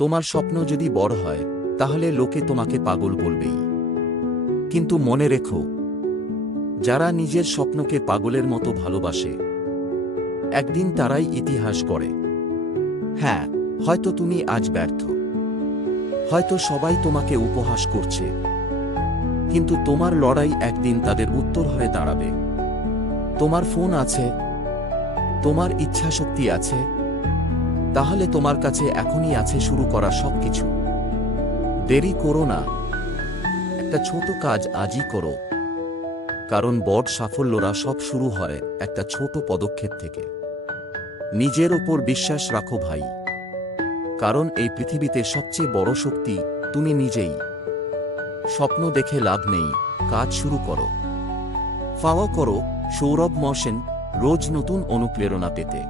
তোমার স্বপ্ন যদি বড় হয় তাহলে লোকে তোমাকে পাগল বলবেই, কিন্তু মনে রেখো, যারা নিজের স্বপ্নকে পাগলের মতো ভালোবাসে একদিন তারাই ইতিহাস গড়ে। হ্যাঁ, হয়তো তুমি আজ ব্যর্থ, হয়তো সবাই তোমাকে উপহাস করছে, কিন্তু তোমার লড়াই একদিন তাদের উত্তর হয়ে দাঁড়াবে। তোমার ফোন আছে, তোমার ইচ্ছাশক্তি আছে, তাহলে তোমার কাছে এখনই আছে শুরু করা সবকিছু। দেরি করো না, একটা ছোট কাজ আজই করো, কারণ বড় সাফল্যরা সব শুরু হয় একটা ছোট পদক্ষেপ থেকে। নিজের ওপর বিশ্বাস রাখো ভাই, কারণ এই পৃথিবীতে সবচেয়ে বড় শক্তি তুমি নিজেই। স্বপ্ন দেখে লাভ নেই, কাজ শুরু করো, ফলো করো। সৌরভ মহসেন, রোজ নতুন অনুপ্রেরণা পেতে।